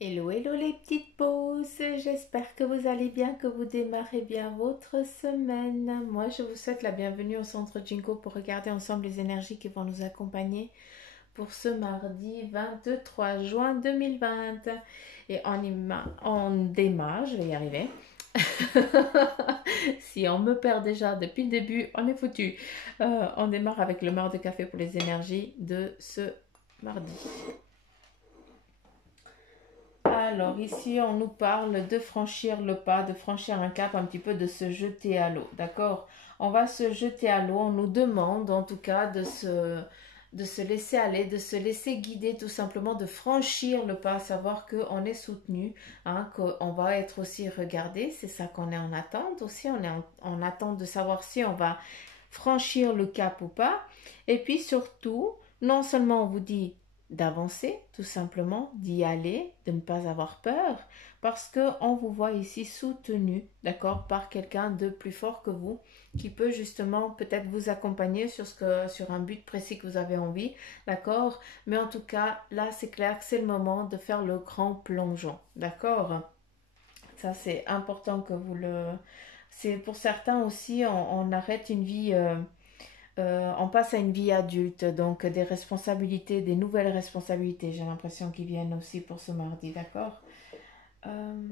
Hello, hello les petites pauses, j'espère que vous allez bien, que vous démarrez bien votre semaine. Moi, je vous souhaite la bienvenue au Centre Jinko pour regarder ensemble les énergies qui vont nous accompagner pour ce mardi 23 juin 2020. Et on démarre, je vais y arriver. Si on me perd déjà depuis le début, on est foutu. On démarre avec le mar de café pour les énergies de ce mardi. Alors ici, on nous parle de franchir le pas, de franchir un cap, un petit peu de se jeter à l'eau, d'accord? On va se jeter à l'eau, on nous demande en tout cas de se laisser aller, de se laisser guider tout simplement, de franchir le pas, savoir qu'on est soutenu, hein, qu'on va être aussi regardé, c'est ça qu'on est en attente aussi, on est en attente de savoir si on va franchir le cap ou pas. Et puis surtout, non seulement on vous dit d'avancer, tout simplement, d'y aller, de ne pas avoir peur, parce que on vous voit ici soutenu, d'accord, par quelqu'un de plus fort que vous, qui peut justement peut-être vous accompagner sur un but précis que vous avez envie, d'accord. Mais en tout cas, là, c'est clair que c'est le moment de faire le grand plongeon, d'accord. Ça, c'est important que vous le. C'est pour certains aussi, on arrête une vie. On passe à une vie adulte, donc des responsabilités, des nouvelles responsabilités, j'ai l'impression qu'ils viennent aussi pour ce mardi, d'accord. Euh,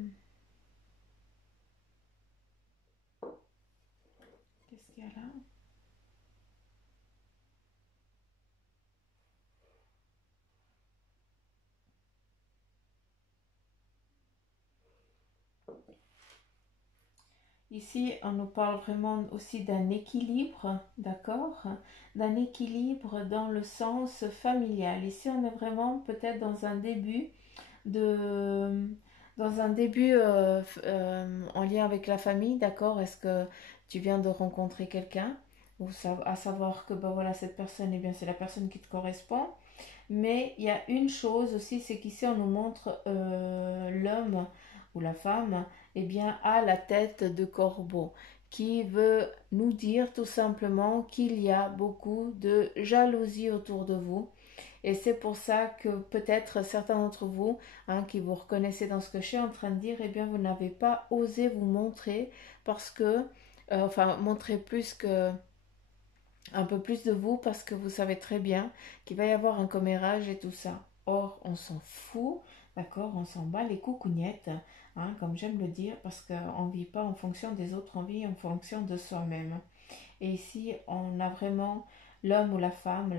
Qu'est-ce qu'il y a là? Ici, on nous parle vraiment aussi d'un équilibre, d'accord? D'un équilibre dans le sens familial. Ici, on est vraiment peut-être de, dans un début en lien avec la famille, d'accord? Est-ce que tu viens de rencontrer quelqu'un? Ou à savoir que ben voilà, cette personne, eh bien, c'est la personne qui te correspond. Mais il y a une chose aussi, c'est qu'ici on nous montre l'homme ou la femme, eh bien, à la tête de corbeau, qui veut nous dire tout simplement qu'il y a beaucoup de jalousie autour de vous. Et c'est pour ça que peut-être certains d'entre vous, hein, qui vous reconnaissez dans ce que je suis en train de dire, eh bien, vous n'avez pas osé vous montrer parce que, enfin, montrer plus que un peu plus de vous parce que vous savez très bien qu'il va y avoir un commérage et tout ça. Or, on s'en fout, d'accord? On s'en bat les coucougnettes, hein, comme j'aime le dire, parce qu'on ne vit pas en fonction des autres, on vit en fonction de soi-même. Et ici, on a vraiment l'homme ou la femme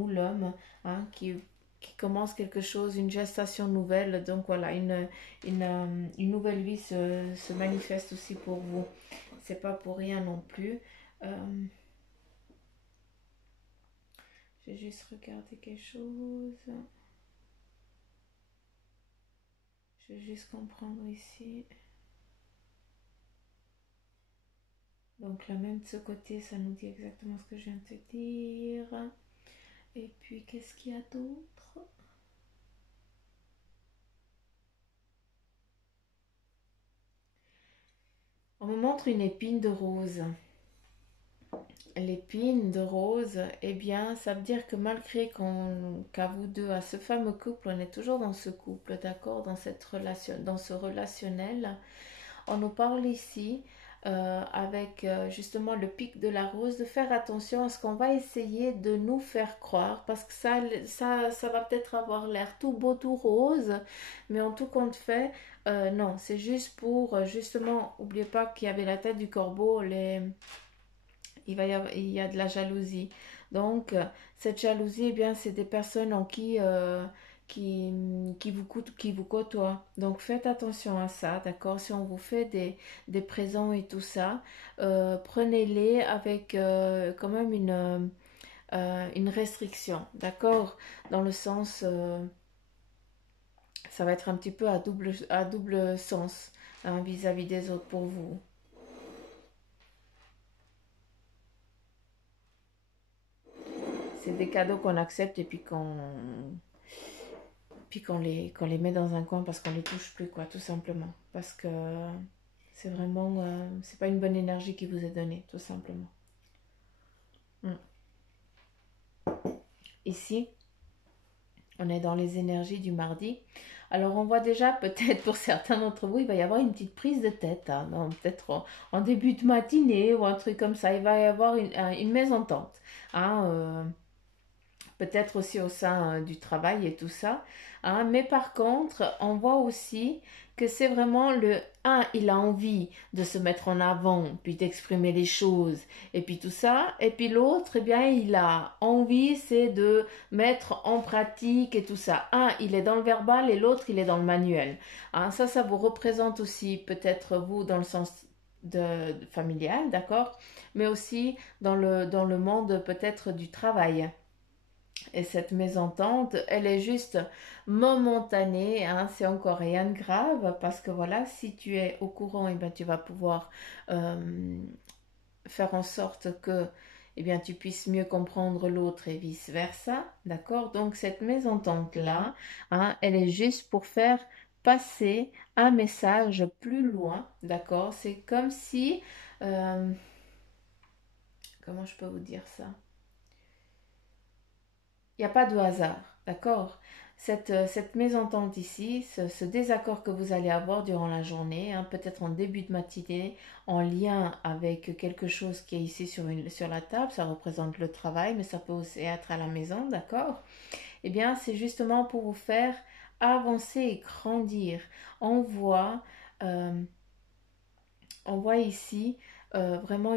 ou l'homme, hein, qui commence quelque chose, une gestation nouvelle. Donc voilà, une nouvelle vie se manifeste aussi pour vous. C'est pas pour rien non plus. Euh, Je vais juste regarder quelque chose. Je vais juste comprendre ici. Donc là même de ce côté, ça nous dit exactement ce que je viens de te dire. Et puis qu'est-ce qu'il y a d'autre? On me montre une épine de rose. L'épine de rose, eh bien, ça veut dire que malgré qu'à vous deux, à ce fameux couple, on est toujours dans ce couple, d'accord, dans cette relation, dans ce relationnel. On nous parle ici avec justement le pic de la rose de faire attention à ce qu'on va essayer de nous faire croire parce que ça va peut-être avoir l'air tout beau, tout rose, mais en tout compte fait, non, c'est juste pour justement, n'oubliez pas qu'il y avait la tête du corbeau, il y a de la jalousie. Donc, cette jalousie, eh bien, c'est des personnes en qui vous côtoient. Donc, faites attention à ça, d'accord? Si on vous fait des présents et tout ça, prenez-les avec quand même une restriction, d'accord? Dans le sens, ça va être un petit peu à double sens, hein, vis-à-vis des autres pour vous. C'est des cadeaux qu'on accepte et qu'on les met dans un coin parce qu'on les touche plus, quoi, tout simplement. Parce que c'est vraiment, c'est pas une bonne énergie qui vous est donnée, tout simplement. Mm. Ici, on est dans les énergies du mardi. Alors on voit déjà peut-être pour certains d'entre vous, il va y avoir une petite prise de tête, hein, peut-être en début de matinée ou un truc comme ça, il va y avoir une mésentente. Hein, peut-être aussi au sein du travail et tout ça. Hein. Mais par contre, on voit aussi que c'est vraiment le un, il a envie de se mettre en avant, puis d'exprimer les choses, et puis tout ça. Et puis l'autre, eh bien, il a envie, c'est de mettre en pratique et tout ça. Un, il est dans le verbal et l'autre, il est dans le manuel. Hein, ça vous représente aussi peut-être vous dans le sens de familial, d'accord, mais aussi dans le monde peut-être du travail. Et cette mésentente, elle est juste momentanée, hein, c'est encore rien de grave, parce que voilà, si tu es au courant, eh bien, tu vas pouvoir euh, faire en sorte que eh bien, tu puisses mieux comprendre l'autre et vice-versa, d'accord. Donc cette mésentente-là, hein, elle est juste pour faire passer un message plus loin, d'accord. C'est comme si, euh, comment je peux vous dire ça? Il n'y a pas de hasard, d'accord? Cette mésentente ici, ce désaccord que vous allez avoir durant la journée, hein, peut-être en début de matinée, en lien avec quelque chose qui est ici sur la table, ça représente le travail, mais ça peut aussi être à la maison, d'accord? Eh bien, c'est justement pour vous faire avancer et grandir. On voit, euh, on voit ici vraiment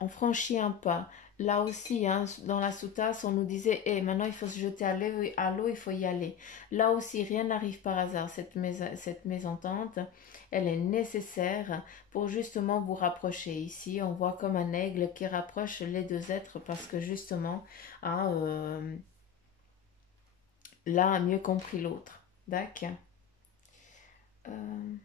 on franchit un pas. Là aussi, hein, dans la sous-tasse, on nous disait, eh, maintenant il faut se jeter à l'eau, il faut y aller. Là aussi, rien n'arrive par hasard. Cette mésentente, elle est nécessaire pour justement vous rapprocher. Ici, on voit comme un aigle qui rapproche les deux êtres parce que justement, hein, l'un a mieux compris l'autre. D'accord. Euh,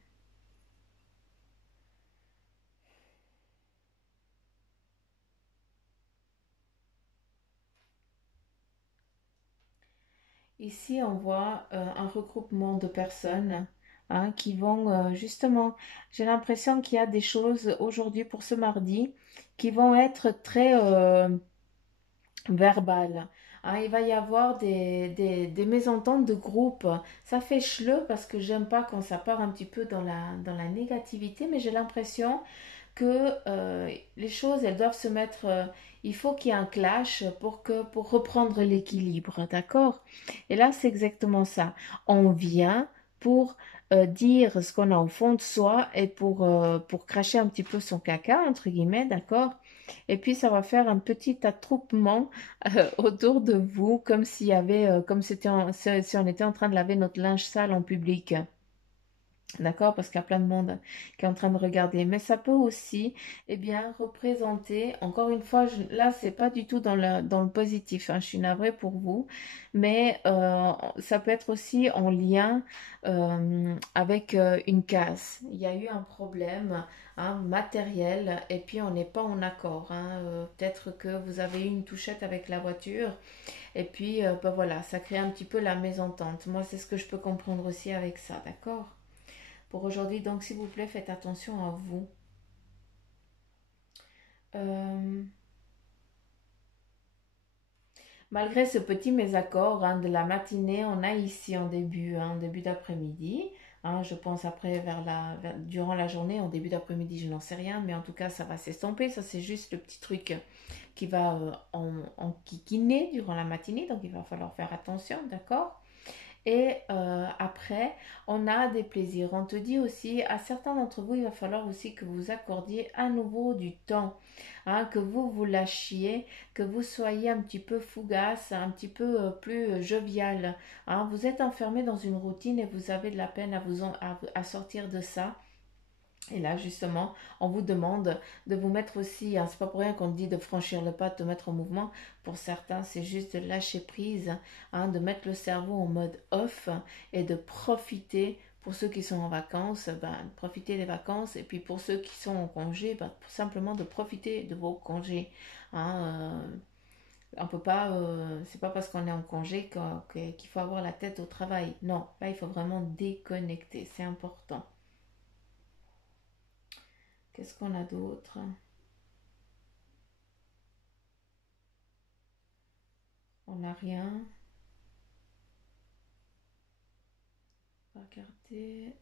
Ici, on voit un regroupement de personnes, hein, qui vont justement, j'ai l'impression qu'il y a des choses aujourd'hui pour ce mardi qui vont être très verbales. Hein. Il va y avoir des mésententes de groupe. Ça fait cheleux parce que j'aime pas quand ça part un petit peu dans la négativité, mais j'ai l'impression que les choses, elles doivent se mettre. Il faut qu'il y ait un clash pour reprendre l'équilibre, d'accord? Et là, c'est exactement ça. On vient pour dire ce qu'on a au fond de soi et pour cracher un petit peu son caca, entre guillemets, d'accord? Et puis, ça va faire un petit attroupement autour de vous, comme s'il y avait, comme si on était en train de laver notre linge sale en public. D'accord? Parce qu'il y a plein de monde qui est en train de regarder. Mais ça peut aussi, eh bien, représenter, encore une fois, là, c'est pas du tout dans le positif, hein, je suis navrée pour vous, mais ça peut être aussi en lien avec une casse. Il y a eu un problème, hein, matériel et puis on n'est pas en accord. Hein. Peut-être que vous avez eu une touchette avec la voiture et puis, ben voilà, ça crée un petit peu la mésentente. Moi, c'est ce que je peux comprendre aussi avec ça, d'accord? Pour aujourd'hui. Donc, s'il vous plaît, faites attention à vous. Euh, Malgré ce petit mésaccord, hein, de la matinée, on a ici en début d'après-midi. Hein, je pense après durant la journée, en début d'après-midi, je n'en sais rien, mais en tout cas, ça va s'estomper. Ça, c'est juste le petit truc qui va en kikiner durant la matinée, donc il va falloir faire attention, d'accord? Et après, on a des plaisirs. On te dit aussi, à certains d'entre vous, il va falloir aussi que vous accordiez à nouveau du temps, hein, que vous vous lâchiez, que vous soyez un petit peu fougasse, un petit peu plus jovial. Hein. Vous êtes enfermé dans une routine et vous avez de la peine à sortir de ça. Et là, justement, on vous demande de vous mettre aussi, hein, c'est pas pour rien qu'on dit de franchir le pas, de te mettre en mouvement. Pour certains, c'est juste de lâcher prise, hein, de mettre le cerveau en mode off et de profiter. Pour ceux qui sont en vacances, ben, de profiter des vacances. Et puis pour ceux qui sont en congé, ben, simplement de profiter de vos congés. Hein, on peut pas, c'est pas parce qu'on est en congé qu'il faut avoir la tête au travail. Non, là, il faut vraiment déconnecter. C'est important. Qu'est-ce qu'on a d'autre? On n'a rien. regarder.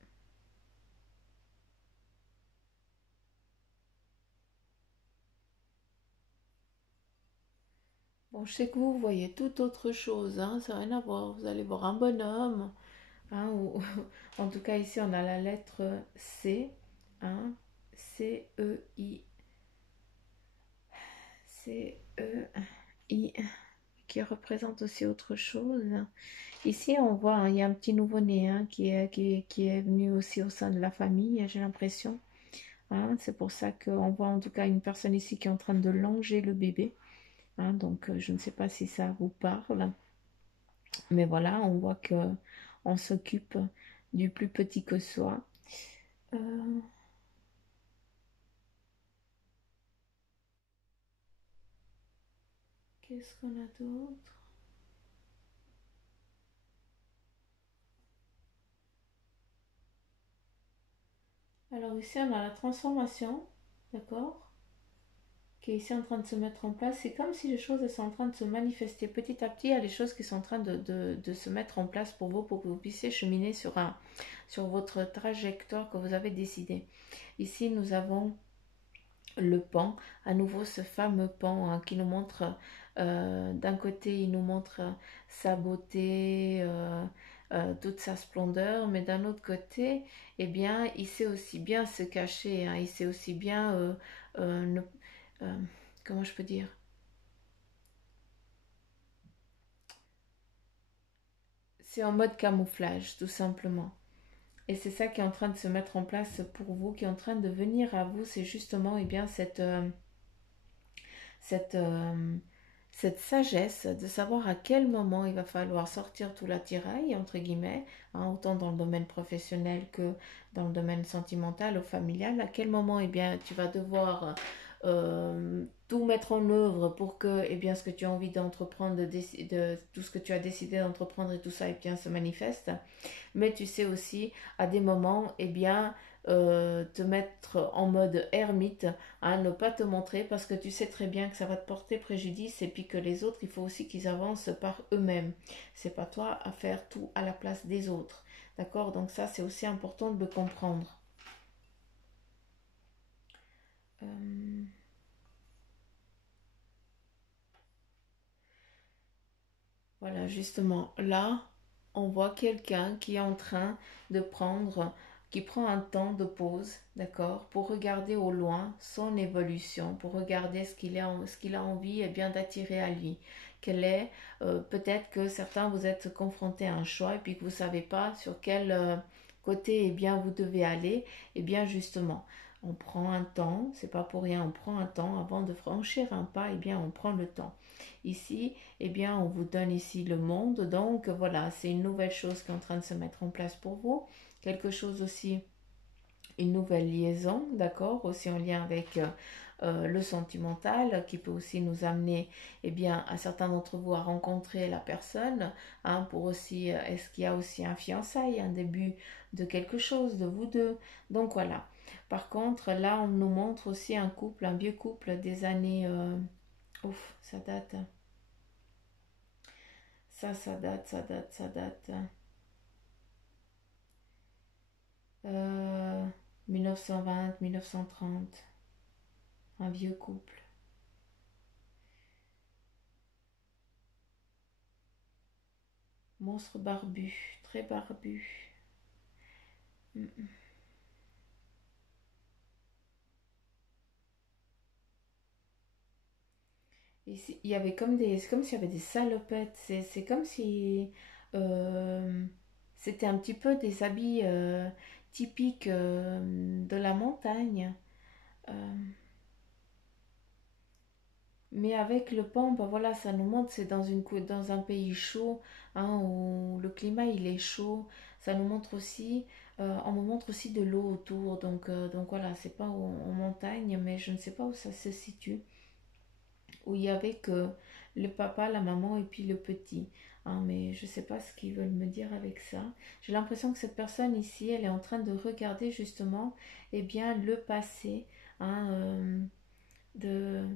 Bon, je sais que vous voyez tout autre chose, hein, ça n'a rien à voir. Vous allez voir un bonhomme, hein, ou, en tout cas ici on a la lettre C, hein, C-E-I, C-E-I, qui représente aussi autre chose. Ici on voit, hein, il y a un petit nouveau-né, hein, qui est venu aussi au sein de la famille, j'ai l'impression. Hein, c'est pour ça qu'on voit en tout cas une personne ici qui est en train de longer le bébé. Hein, donc je ne sais pas si ça vous parle. Mais voilà, on voit que on s'occupe du plus petit que soi. Euh, Qu'est-ce qu'on a d'autre? Alors ici, on a la transformation, d'accord? Qui est ici en train de se mettre en place. C'est comme si les choses elles sont en train de se manifester petit à petit. Il y a des choses qui sont en train de se mettre en place pour que vous puissiez cheminer sur votre trajectoire que vous avez décidé. Ici, nous avons le pan, à nouveau ce fameux pan, hein, qui nous montre, d'un côté il nous montre sa beauté, toute sa splendeur, mais d'un autre côté, eh bien, il sait aussi bien se cacher, hein, il sait aussi bien, euh, comment je peux dire, c'est en mode camouflage, tout simplement. Et c'est ça qui est en train de se mettre en place pour vous, qui est en train de venir à vous, c'est justement, eh bien, cette, cette sagesse de savoir à quel moment il va falloir sortir tout l'attirail, entre guillemets, hein, autant dans le domaine professionnel que dans le domaine sentimental ou familial, à quel moment eh bien, tu vas devoir tout mettre en œuvre pour que eh bien, ce que tu as envie d'entreprendre, tout ce que tu as décidé d'entreprendre et tout ça eh bien, se manifeste. Mais tu sais aussi à des moments eh bien te mettre en mode ermite, à ne pas te montrer parce que tu sais très bien que ça va te porter préjudice et puis que les autres il faut aussi qu'ils avancent par eux-mêmes, c'est pas toi à faire tout à la place des autres, d'accord? Donc ça c'est aussi important de le comprendre. Euh, Voilà, justement, là, on voit quelqu'un qui est en train de prendre, qui prend un temps de pause, d'accord, pour regarder au loin son évolution, pour regarder ce qu'il a envie et bien d'attirer à lui. Quel est, peut-être que certains vous êtes confrontés à un choix et puis que vous ne savez pas sur quel côté eh bien vous devez aller, et bien justement. On prend un temps, c'est pas pour rien, on prend un temps avant de franchir un pas, et bien on prend le temps. Ici, eh bien, on vous donne ici le monde. Donc, voilà, c'est une nouvelle chose qui est en train de se mettre en place pour vous. Quelque chose aussi, une nouvelle liaison, d'accord, aussi en lien avec le sentimental, qui peut aussi nous amener, eh bien, à certains d'entre vous à rencontrer la personne, hein, pour aussi, est-ce qu'il y a aussi un fiançailles, un début de quelque chose, de vous deux. Donc, voilà. Par contre, là, on nous montre aussi un couple, un vieux couple des années... ouf, ça date. Ça date. 1920, 1930. Un vieux couple. Monstre barbu, très barbu. Mm. Et il y avait comme des, c'est comme s'il y avait des salopettes. C'est comme si euh, c'était un petit peu des habits typiques de la montagne. Euh, Mais avec le pan, ben voilà, ça nous montre c'est dans un pays chaud, hein, où le climat il est chaud. Ça nous montre aussi, on me montre aussi de l'eau autour. Donc voilà, c'est pas en montagne, mais je ne sais pas où ça se situe. Où il y avait que le papa, la maman et puis le petit. Hein, mais je ne sais pas ce qu'ils veulent me dire avec ça. J'ai l'impression que cette personne ici, elle est en train de regarder justement, eh bien, le passé, hein, de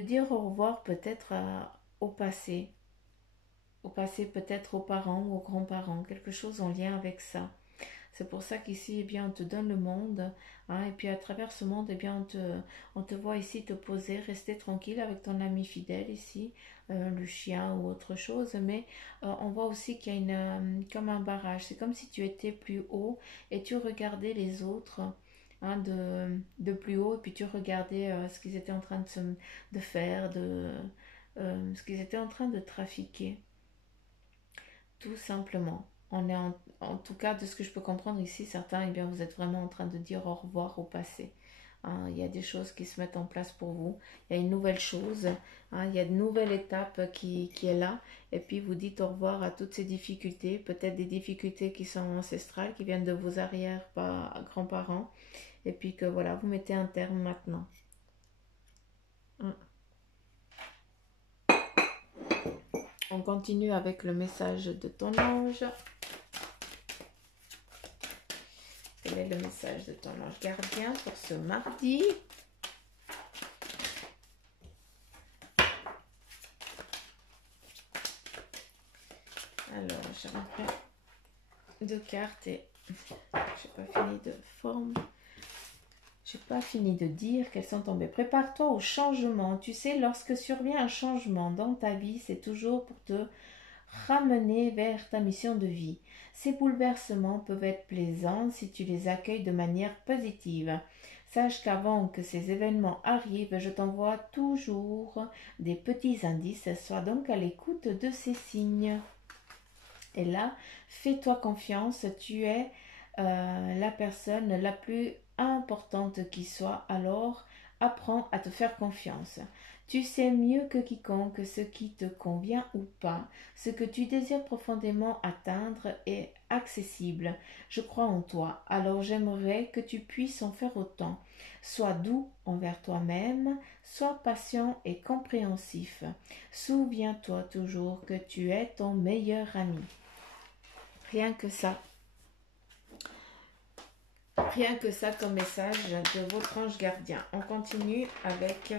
dire au revoir peut-être au passé, au passé, peut-être aux parents ou aux grands-parents, quelque chose en lien avec ça. C'est pour ça qu'ici, eh bien, on te donne le monde, hein, et puis à travers ce monde, eh bien, on te voit ici te poser, rester tranquille avec ton ami fidèle ici, le chien ou autre chose, mais on voit aussi qu'il y a comme un barrage. C'est comme si tu étais plus haut et tu regardais les autres, hein, de plus haut, et puis tu regardais ce qu'ils étaient en train de faire, ce qu'ils étaient en train de trafiquer. Tout simplement. On est en tout cas, de ce que je peux comprendre ici, certains, eh bien, vous êtes vraiment en train de dire au revoir au passé. Hein, il y a des choses qui se mettent en place pour vous. Il y a une nouvelle chose. Hein, il y a une nouvelle étape qui est là. Et puis, vous dites au revoir à toutes ces difficultés. Peut-être des difficultés qui sont ancestrales, qui viennent de vos arrière-grands-parents. Et puis que voilà, vous mettez un terme maintenant. Hein. On continue avec le message de ton ange. Quel est le message de ton ange gardien pour ce mardi? Alors, j'ai rempli 2 cartes et j'ai pas fini de forme. J'ai pas fini de dire qu'elles sont tombées. Prépare-toi au changement. Tu sais, lorsque survient un changement dans ta vie, c'est toujours pour te ramener vers ta mission de vie. Ces bouleversements peuvent être plaisants si tu les accueilles de manière positive. Sache qu'avant que ces événements arrivent, je t'envoie toujours des petits indices. Sois donc à l'écoute de ces signes. Et là, fais-toi confiance. Tu es la personne la plus importante qui soit. Alors, apprends à te faire confiance. Tu sais mieux que quiconque ce qui te convient ou pas. Ce que tu désires profondément atteindre est accessible. Je crois en toi, alors j'aimerais que tu puisses en faire autant. Sois doux envers toi-même, sois patient et compréhensif. Souviens-toi toujours que tu es ton meilleur ami. Rien que ça. Rien que ça comme message de votre ange gardien. On continue avec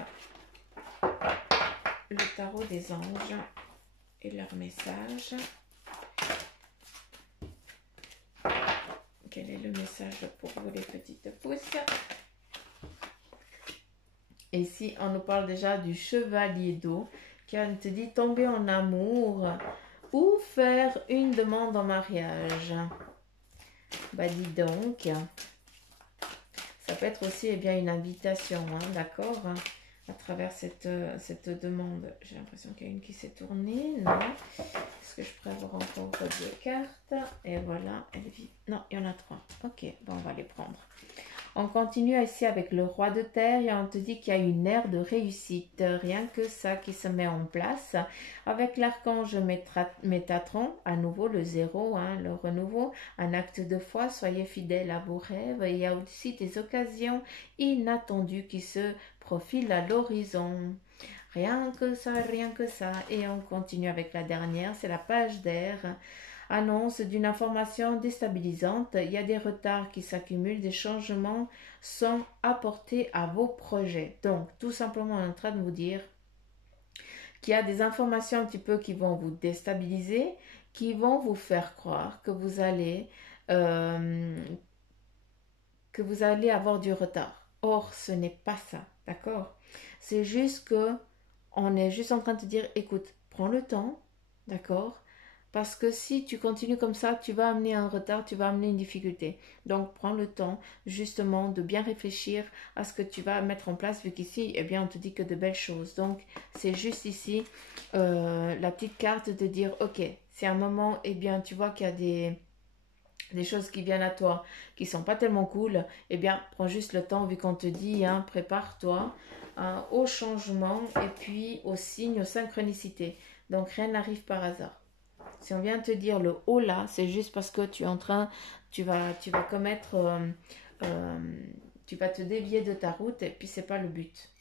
le tarot des anges et leur message. Quel est le message pour vous les petites pousses? Et ici, on nous parle déjà du chevalier d'eau qui te dit tomber en amour ou faire une demande en mariage. Bah dis donc, ça peut être aussi bien une invitation, hein, d'accord, à travers cette demande. J'ai l'impression qu'il y a une qui s'est tournée, non? Est-ce que je pourrais avoir encore 2 cartes? Et voilà, elle vit. Non, il y en a 3. Ok, bon, on va les prendre. On continue ici avec le roi de terre et on te dit qu'il y a une ère de réussite. Rien que ça qui se met en place. Avec l'archange Métatron, à nouveau le 0, hein, le renouveau, un acte de foi, soyez fidèles à vos rêves. Et il y a aussi des occasions inattendues qui se profilent à l'horizon. Rien que ça, rien que ça. Et on continue avec la dernière, c'est la page d'air. Annonce d'une information déstabilisante, il y a des retards qui s'accumulent, des changements sont apportés à vos projets. Donc, tout simplement, on est en train de vous dire qu'il y a des informations un petit peu qui vont vous déstabiliser, qui vont vous faire croire que vous allez avoir du retard. Or, ce n'est pas ça, d'accord? C'est juste que on est juste en train de te dire, écoute, prends le temps, d'accord? Parce que si tu continues comme ça, tu vas amener un retard, tu vas amener une difficulté. Donc, prends le temps justement de bien réfléchir à ce que tu vas mettre en place, vu qu'ici, eh bien, on te dit que de belles choses. Donc, c'est juste ici la petite carte de dire, ok, c'est un moment, eh bien, tu vois qu'il y a des choses qui viennent à toi qui sont pas tellement cool, eh bien, prends juste le temps, vu qu'on te dit, hein, prépare-toi au changement et puis aux signes, aux synchronicités. Donc, rien n'arrive par hasard. Si on vient te dire le haut là, c'est juste parce que tu es en train, tu vas commettre, euh, tu vas te dévier de ta route et puis c'est pas le but.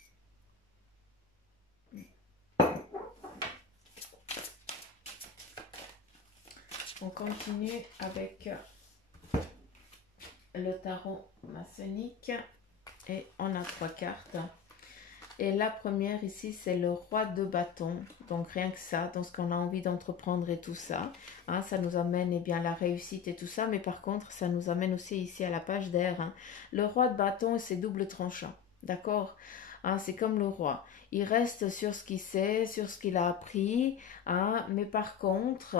On continue avec le tarot maçonnique et on a 3 cartes. Et la première ici, c'est le roi de bâton. Donc rien que ça, dans ce qu'on a envie d'entreprendre et tout ça. Hein, ça nous amène eh bien, la réussite et tout ça. Mais par contre, ça nous amène aussi ici à la page d'air. Hein. Le roi de bâton, c'est double tranchant. D'accord, hein, c'est comme le roi. Il reste sur ce qu'il sait, sur ce qu'il a appris. Hein, mais par contre,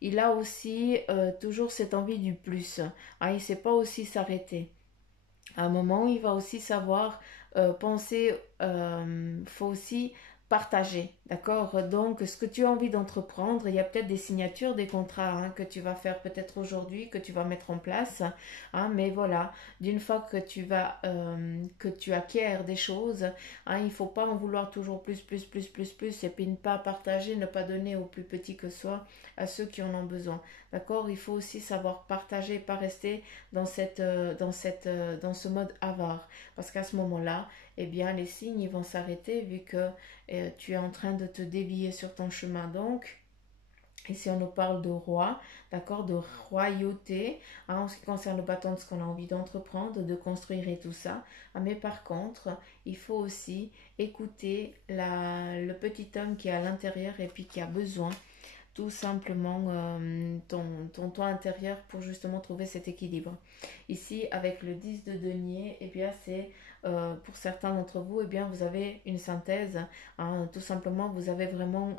il a aussi toujours cette envie du plus. Hein, il ne sait pas aussi s'arrêter. À un moment, il va aussi savoir penser, faut aussi partager, d'accord? Donc, ce que tu as envie d'entreprendre, il y a peut-être des signatures, des contrats hein, que tu vas faire peut-être aujourd'hui, que tu vas mettre en place, hein, mais voilà, d'une fois que tu acquiers des choses, hein, il ne faut pas en vouloir toujours plus, et puis ne pas partager, ne pas donner aux plus petits que soi, à ceux qui en ont besoin, d'accord? Il faut aussi savoir partager, pas rester dans ce mode avare. Parce qu'à ce moment-là, eh bien, les signes ils vont s'arrêter vu que tu es en train de te dévier sur ton chemin. Donc, ici, on nous parle de roi, d'accord, de royauté, hein, en ce qui concerne le bâton de ce qu'on a envie d'entreprendre, de construire et tout ça. Ah, mais par contre, il faut aussi écouter le petit homme qui est à l'intérieur et puis qui a besoin tout simplement ton toi intérieur pour justement trouver cet équilibre. Ici, avec le 10 de denier, eh bien, c'est pour certains d'entre vous, eh bien, vous avez une synthèse. Hein, tout simplement, vous avez vraiment,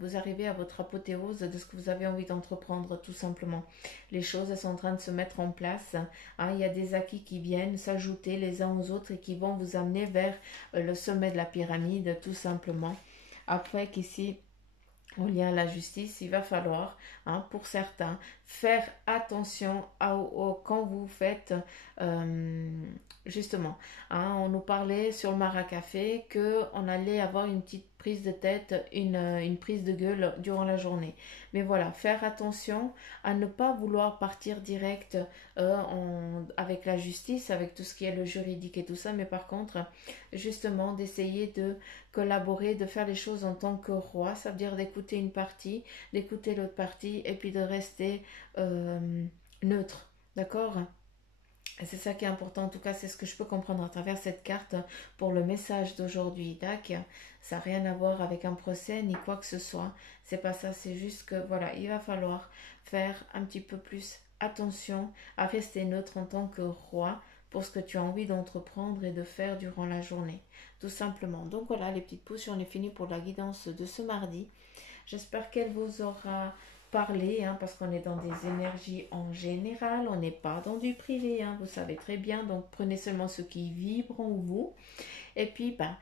vous arrivez à votre apothéose de ce que vous avez envie d'entreprendre, tout simplement. Les choses, elles sont en train de se mettre en place. Hein, il y a des acquis qui viennent s'ajouter les uns aux autres et qui vont vous amener vers le sommet de la pyramide, tout simplement. Après qu'ici, en lien à la justice, il va falloir, hein, pour certains, faire attention quand vous faites, euh, justement, hein, on nous parlait sur le Maracafé qu'on allait avoir une petite prise de tête, une prise de gueule durant la journée. Mais voilà, faire attention à ne pas vouloir partir direct avec la justice, avec tout ce qui est le juridique et tout ça, mais par contre, justement, d'essayer de collaborer, de faire les choses en tant que roi, ça veut dire d'écouter une partie, d'écouter l'autre partie et puis de rester neutre, d'accord? Et c'est ça qui est important, en tout cas c'est ce que je peux comprendre à travers cette carte pour le message d'aujourd'hui, d'accord? Ça n'a rien à voir avec un procès ni quoi que ce soit, c'est pas ça, c'est juste que voilà, il va falloir faire un petit peu plus attention à rester neutre en tant que roi pour ce que tu as envie d'entreprendre et de faire durant la journée, tout simplement. Donc voilà les petites pouces, on est fini pour la guidance de ce mardi. J'espère qu'elle vous aura parlé, hein, parce qu'on est dans des énergies en général, on n'est pas dans du privé, hein, vous savez très bien, donc prenez seulement ce qui vibre en vous. Et puis, ben,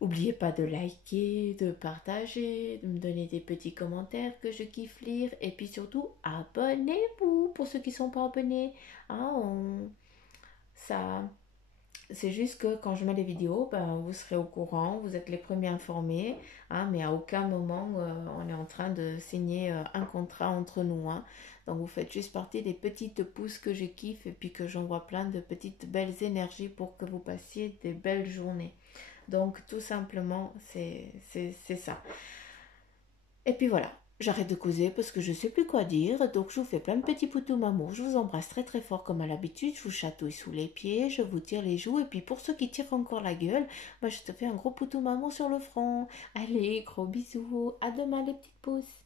n'oubliez pas de liker, de partager, de me donner des petits commentaires que je kiffe lire, et puis surtout, abonnez-vous pour ceux qui ne sont pas abonnés. Hein, ça, c'est juste que quand je mets les vidéos, ben, vous serez au courant, vous êtes les premiers informés, hein, mais à aucun moment on est en train de signer un contrat entre nous. Hein. Donc vous faites juste partie des petites pousses que je kiffe et puis que j'envoie plein de petites belles énergies pour que vous passiez des belles journées. Donc tout simplement, c'est ça. Et puis voilà, j'arrête de causer parce que je ne sais plus quoi dire. Donc je vous fais plein de petits poutous mamour. Je vous embrasse très très fort comme à l'habitude. Je vous chatouille sous les pieds, je vous tire les joues. Et puis pour ceux qui tirent encore la gueule, bah, je te fais un gros poutou mamour sur le front. Allez, gros bisous. À demain les petites pousses.